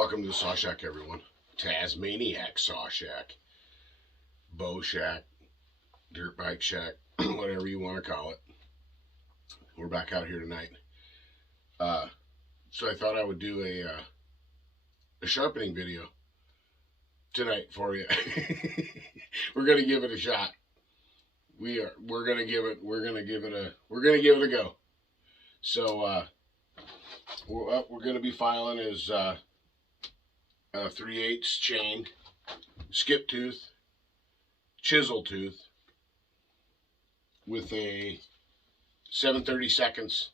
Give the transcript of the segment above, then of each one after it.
Welcome to the Saw Shack, everyone. Tasmaniac Saw Shack, Bow Shack, Dirt Bike Shack, whatever you want to call it. We're back out here tonight. So I thought I would do a sharpening video tonight for you. We're gonna give it a shot. We're gonna give it a go. So what we're gonna be filing is a 3/8 chain, skip tooth, chisel tooth with a 7/32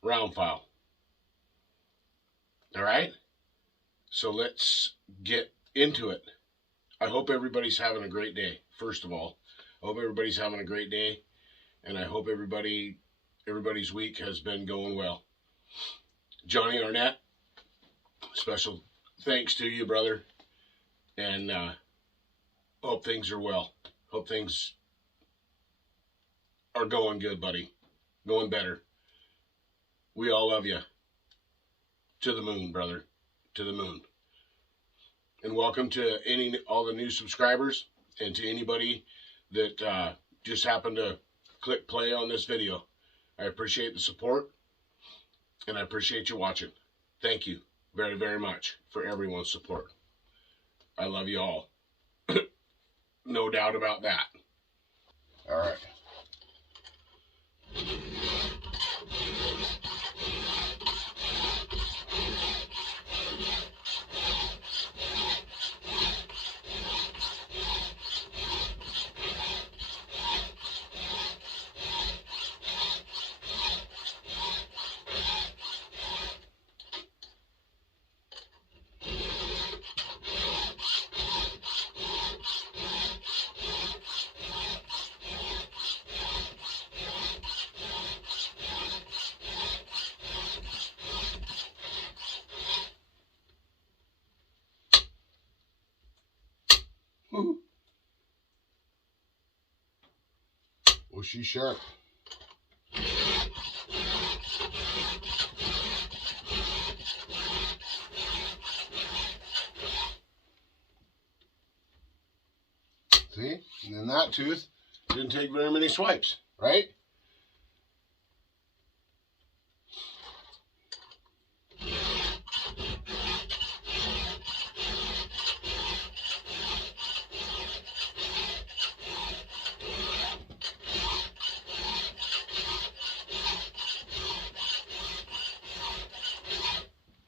round file. All right, so let's get into it. I hope everybody's having a great day. First of all, I hope everybody's having a great day, and I hope everybody's week has been going well. Johnny Arnett, special thanks to you, brother, and hope things are well. Hope things are going good, buddy. Going better. We all love you. To the moon, brother. To the moon. And welcome to all the new subscribers, and to anybody that just happened to click play on this video. I appreciate the support, and I appreciate you watching. Thank you very, very much for everyone's support. I love you all. No doubt about that. All right. Well, she's sharp. See? And then that tooth didn't take very many swipes, right?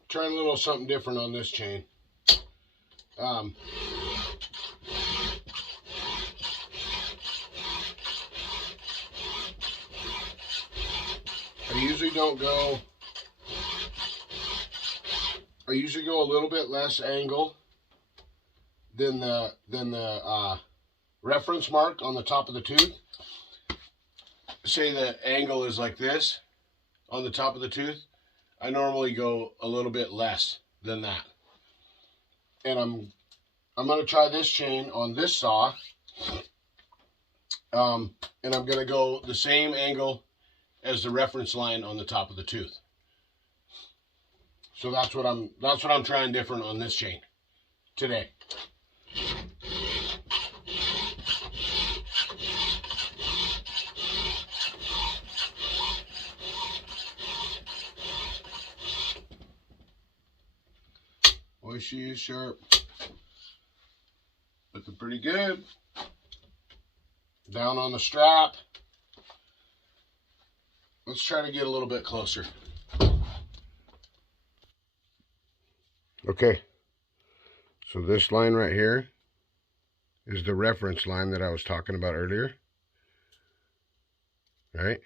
Trying a little something different on this chain. I usually don't go. I usually go a little bit less angle than the reference mark on the top of the tooth. Say the angle is like this on the top of the tooth. I normally go a little bit less than that. And I'm going to try this chain on this saw. And I'm going to go the same angle as the reference line on the top of the tooth. So that's what I'm trying different on this chain today. Boy, she is sharp. Looking pretty good. Down on the strap. Let's try to get a little bit closer. Okay. So this line right here is the reference line that I was talking about earlier. Right?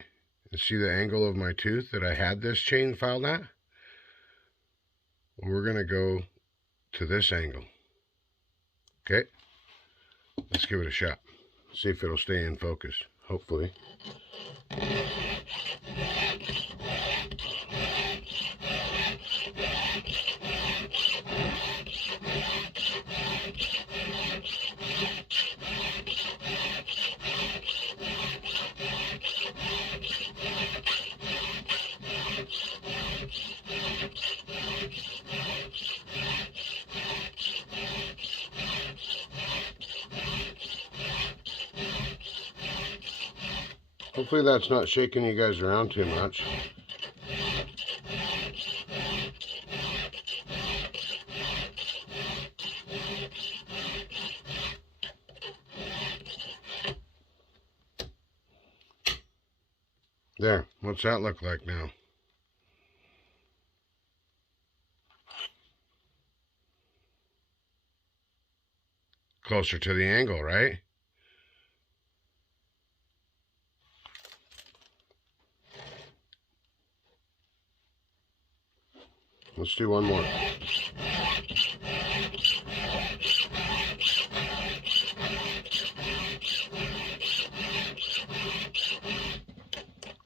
And see the angle of my tooth that I had this chain filed at? Well, we're going to go to this angle. Okay, let's give it a shot. See if it'll stay in focus. Hopefully. Hopefully that's not shaking you guys around too much. There, what's that look like now? Closer to the angle, right? Let's do one more.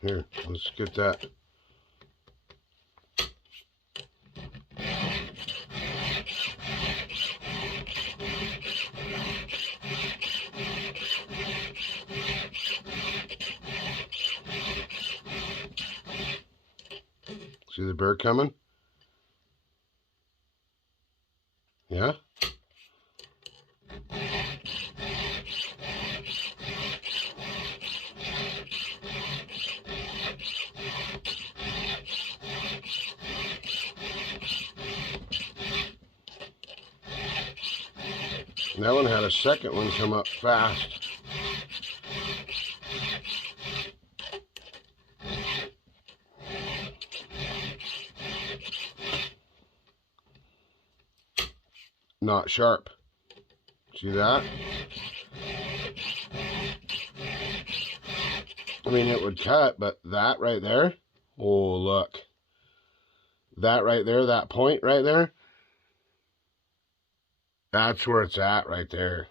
Here, let's get that. See the bird coming? Yeah? And that one had a second one come up fast. Not sharp. See that? I mean, it would cut, but that right there, oh, look. That right there, that point right there, that's where it's at right there.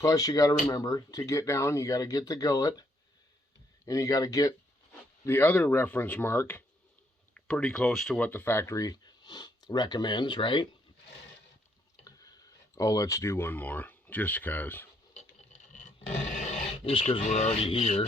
Plus, you got to remember, to get down, you got to get the gullet, and you got to get the other reference mark pretty close to what the factory recommends, right? Oh, let's do one more, just because we're already here.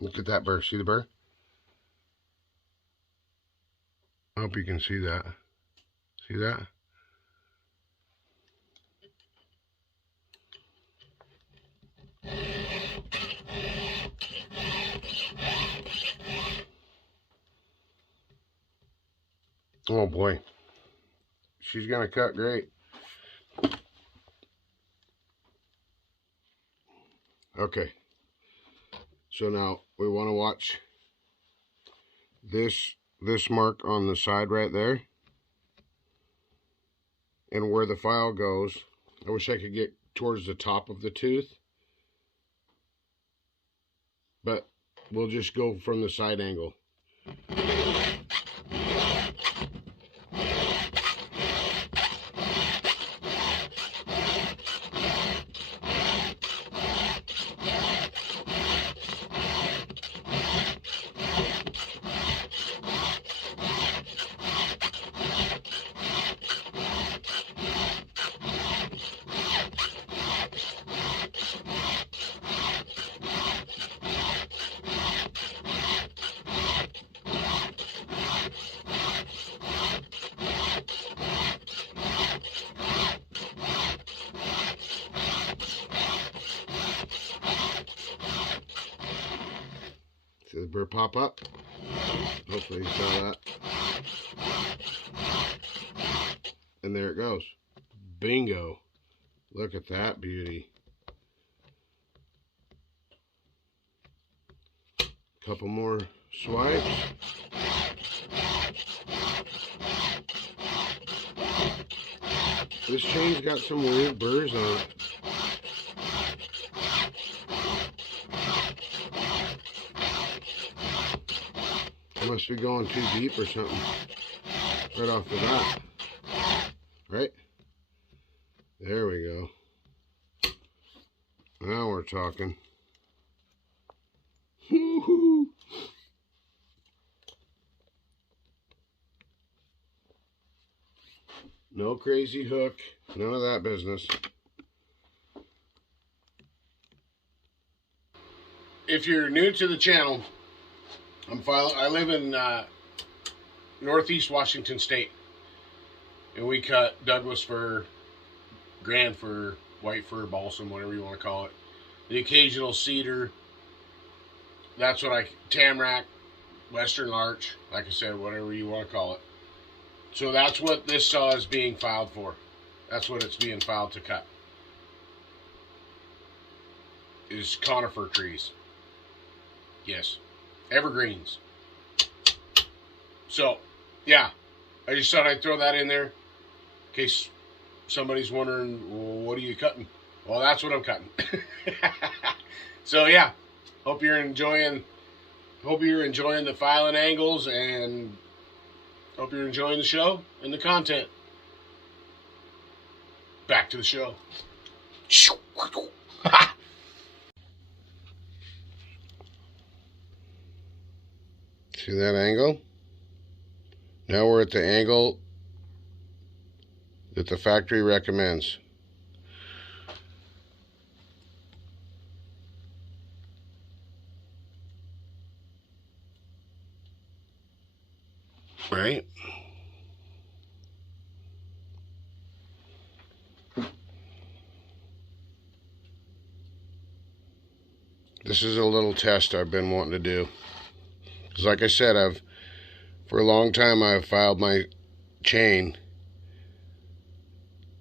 Look at that burr. See the burr? I hope you can see that. See that? Oh boy. She's going to cut great. Okay. So now we want to watch this mark on the side right there. And where the file goes, I wish I could get towards the top of the tooth. But we'll just go from the side angle. See the burr pop up? Hopefully you saw that. And there it goes. Bingo. Look at that beauty. Couple more swipes. This chain's got some weird burrs on it. I must be going too deep or something right off the bat. Right? There we go. Now we're talking. No crazy hook, none of that business. If you're new to the channel, I live in Northeast Washington State, and we cut Douglas fir, grand fir, white fir, balsam, whatever you want to call it. The occasional cedar. That's what Tamarack, western larch, like I said, whatever you want to call it. So that's what this saw is being filed for. That's what it's being filed to cut. Is conifer trees. Yes. Evergreens. So, yeah. I just thought I'd throw that in there in case somebody's wondering, well, what are you cutting? Well, that's what I'm cutting. So, yeah. Hope you're enjoying the filing angles, and hope you're enjoying the show and the content. Back to the show. See that angle? Now we're at the angle that the factory recommends. Right? This is a little test I've been wanting to do. Because like I said, for a long time I've filed my chain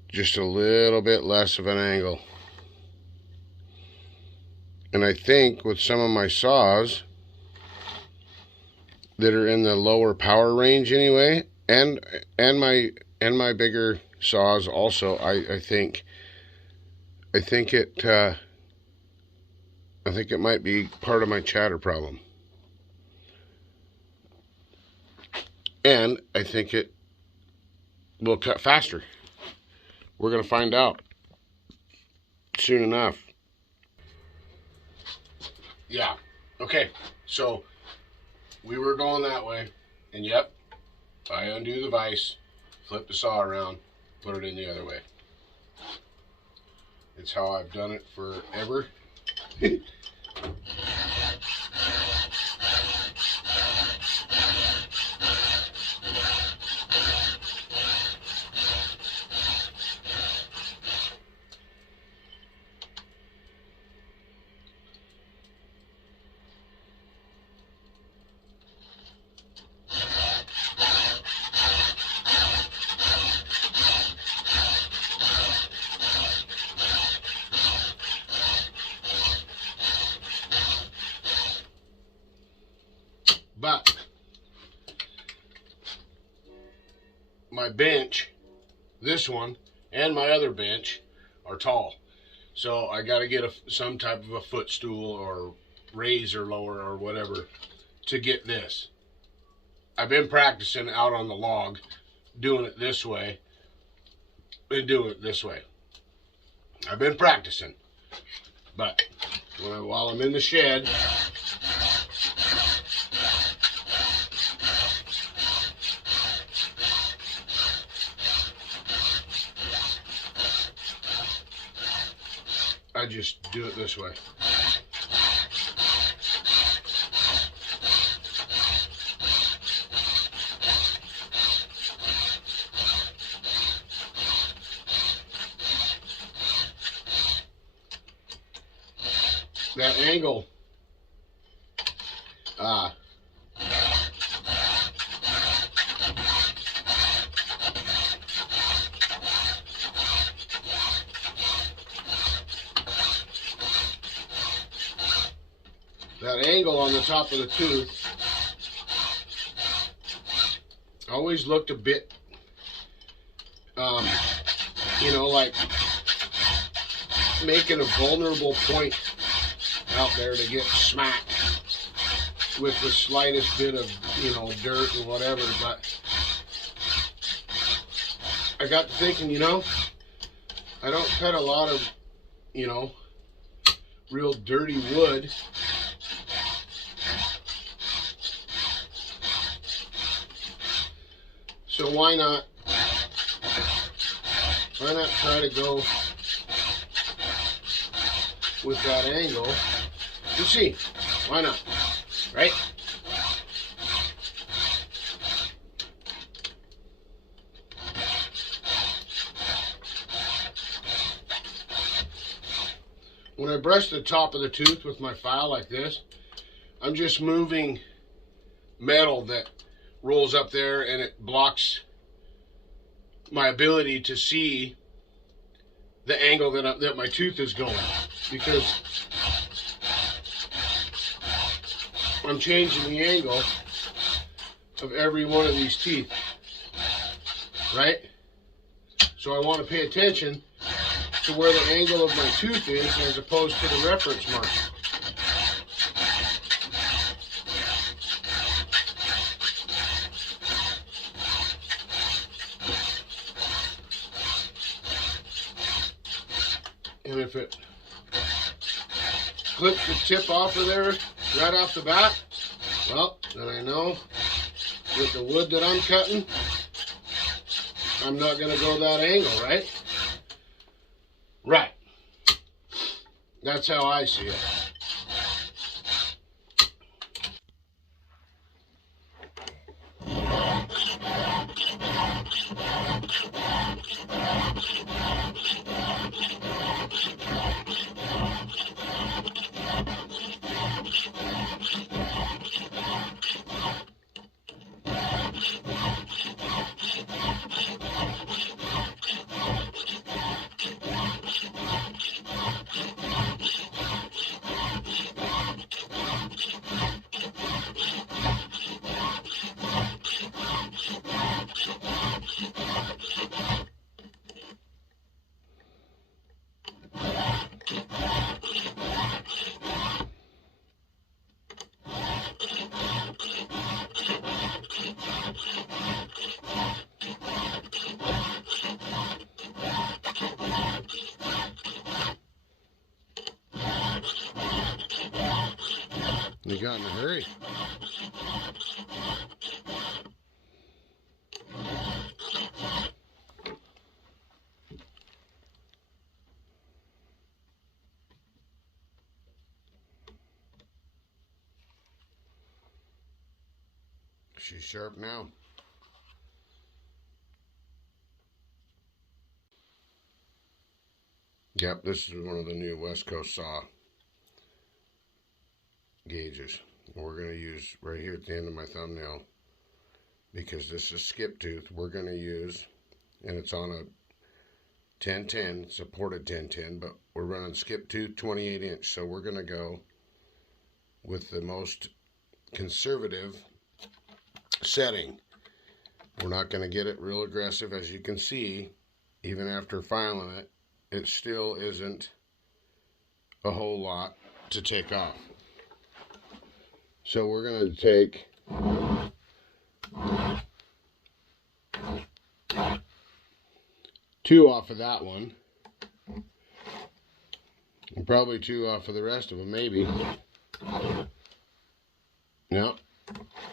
just a little bit less of an angle. And I think with some of my saws that are in the lower power range anyway, and my bigger saws also, I think it might be part of my chatter problem. And I think it will cut faster. We're going to find out soon enough. Yeah. Okay. So we were going that way. And yep, I undo the vise, flip the saw around, put it in the other way. It's how I've done it forever. But my bench, this one, and my other bench are tall. So I got to get some type of a footstool or raise or lower or whatever to get this. I've been practicing out on the log, doing it this way and doing it this way. I've been practicing. But while I'm in the shed, I just do it this way. That angle, that angle on the top of the tooth always looked a bit, you know, like making a vulnerable point out there to get smacked with the slightest bit of, you know, dirt and whatever. But I got to thinking, you know, I don't cut a lot of, you know, real dirty wood. So why not try to go with that angle? You see, why not, right? when I brush the top of the tooth with my file like this, I'm just moving metal that rolls up there, and it blocks my ability to see the angle that my tooth is going, because I'm changing the angle of every one of these teeth, right? So I want to pay attention to where the angle of my tooth is as opposed to the reference mark. And if it clips the tip off of there right off the bat, well, then I know with the wood that I'm cutting, I'm not going to go that angle, right? Right. That's how I see it. You got in a hurry. She's sharp now. Yep, this is one of the new West Coast saw gauges. We're going to use right here at the end of my thumbnail, because this is skip tooth. We're going to use, and it's on a 1010, supported 1010, but we're running skip tooth 28 inch. So we're going to go with the most conservative setting. We're not going to get it real aggressive. As you can see, even after filing it, it still isn't a whole lot to take off. So we're going to take two off of that one, and probably two off of the rest of them, maybe. No,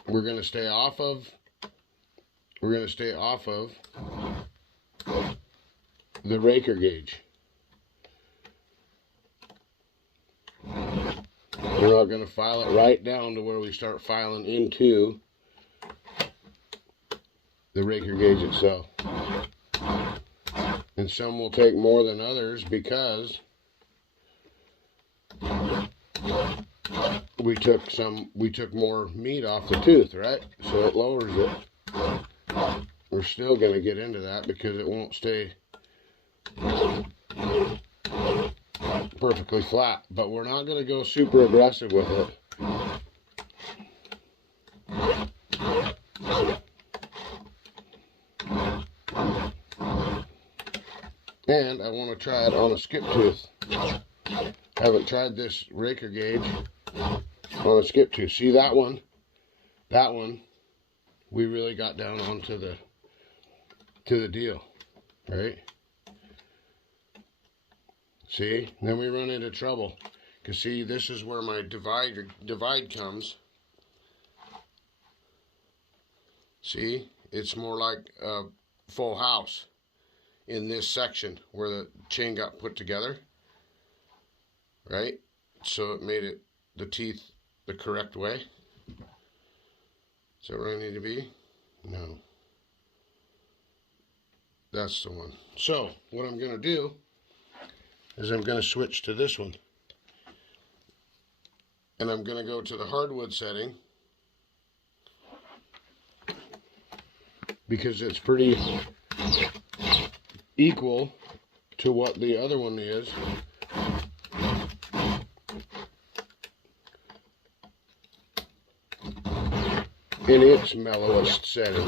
we're going to stay off of the Raker gauge. We're not going to file it right down to where we start filing into the Raker gauge itself. And some will take more than others because we took more meat off the tooth, right? So it lowers it. We're still going to get into that because it won't stay perfectly flat, but we're not going to go super aggressive with it. And I want to try it on a skip tooth. I haven't tried this Raker gauge on a skip tooth. See that one? That one, we really got down onto the deal, right? See, then we run into trouble. Because see, this is where my divide comes. See, it's more like a full house in this section where the chain got put together, right? So it made it the teeth the correct way. Is that where I need to be? No. That's the one. So what I'm going to do is I'm going to switch to this one. And I'm going to go to the hardwood setting because it's pretty equal to what the other one is. In its mellowest setting.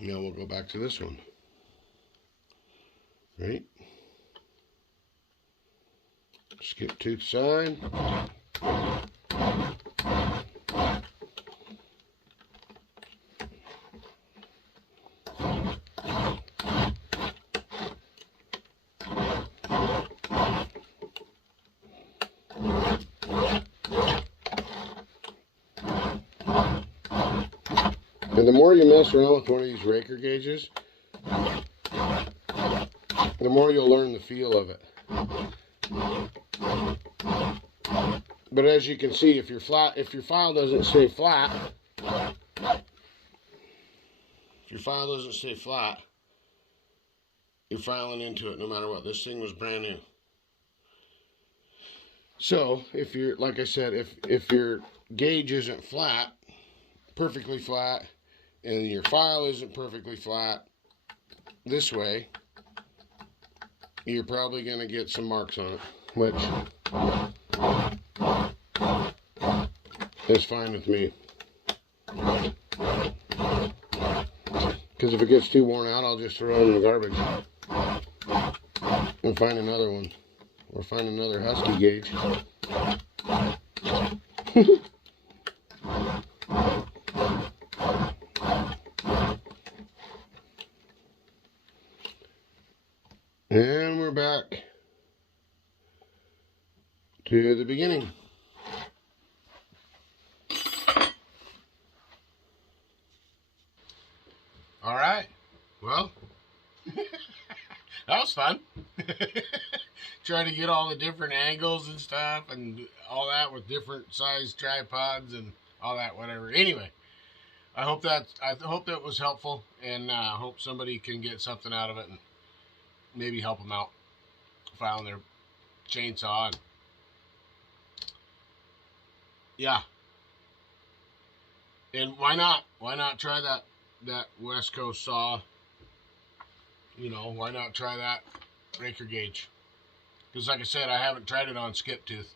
Now we'll go back to this one. Right? Skip tooth side. And the more you mess around with one of these Raker gauges, the more you'll learn the feel of it. But as you can see, if your file doesn't stay flat, you're filing into it no matter what. This thing was brand new. So if you're, like I said, if your gauge isn't flat, perfectly flat, and your file isn't perfectly flat this way, you're probably going to get some marks on it, which is fine with me. Because if it gets too worn out, I'll just throw it in the garbage and find another one, or find another Husky gauge. And we're back to the beginning. All right. Well, that was fun. Trying to get all the different angles and stuff and all that with different size tripods and all that, whatever. Anyway, I hope that was helpful, and I hope somebody can get something out of it and maybe help them out filing their chainsaw. And yeah, and why not try that West Coast saw? You know, why not try that Raker gauge? Because like I said, I haven't tried it on skip tooth.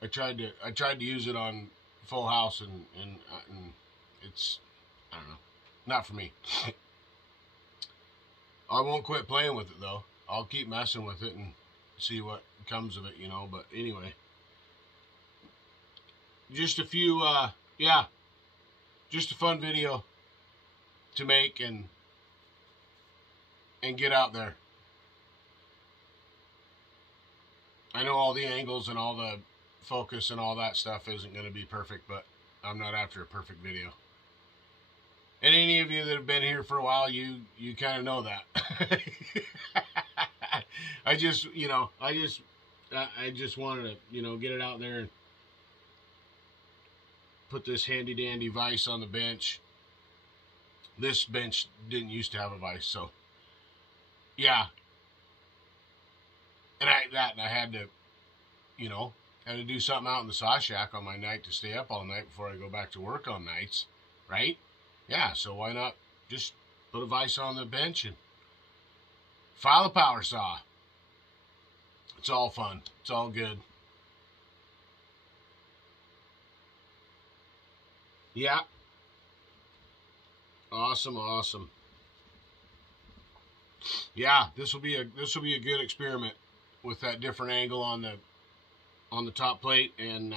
I tried to use it on full house, and it's, I don't know, not for me. I won't quit playing with it though. I'll keep messing with it and see what comes of it, you know. But anyway, just a few, yeah, just a fun video to make and get out there. I know all the angles and all the focus and all that stuff isn't going to be perfect, but I'm not after a perfect video. And any of you that have been here for a while, you kind of know that. I just wanted to, get it out there and put this handy dandy vise on the bench. This bench didn't used to have a vise, so yeah. And I had to, had to do something out in the saw shack on my night to stay up all night before I go back to work on nights, right? Yeah, so why not just put a vise on the bench and file a power saw? It's all fun. It's all good. Yeah. Awesome. Yeah, this will be a good experiment with that different angle on the top plate and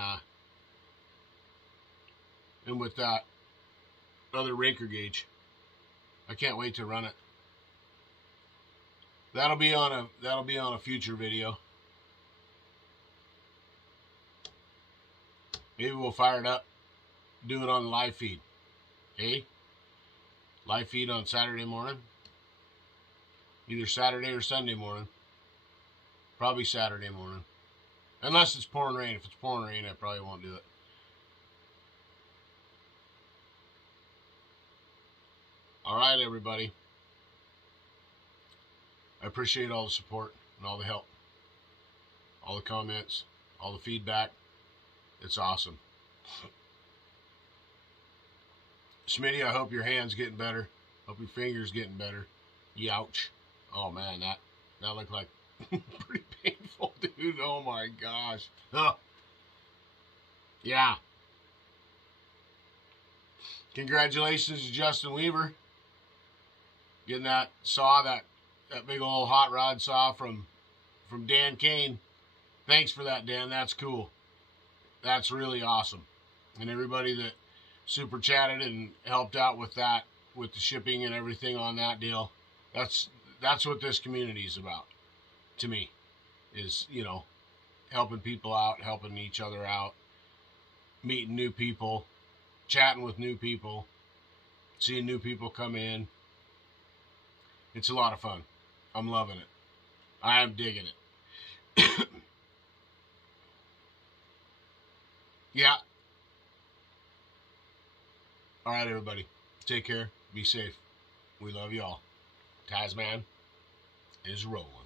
with that other Raker gauge. I can't wait to run it. That'll be on a future video. Maybe we'll fire it up, do it on the live feed. Okay? Live feed on Saturday morning. Either Saturday or Sunday morning. Probably Saturday morning. Unless it's pouring rain. If it's pouring rain, I probably won't do it. All right, everybody. I appreciate all the support. and all the help, all the comments, all the feedback. It's awesome. Smitty, I hope your hand's getting better. Hope your finger's getting better. Youch. Oh man, that looked like pretty painful, dude. Oh my gosh. Oh. Yeah. Congratulations to Justin Weaver. Getting that saw, that big old hot rod saw from Dan Kane. Thanks for that, Dan. That's cool. That's really awesome. And everybody that super chatted and helped out with that, with the shipping and everything on that deal. That's what this community is about, to me, is, you know, helping people out, helping each other out, meeting new people, chatting with new people, seeing new people come in. It's a lot of fun. I'm loving it. I am digging it. Yeah. All right, everybody. Take care. Be safe. We love you all. TazMan is rolling.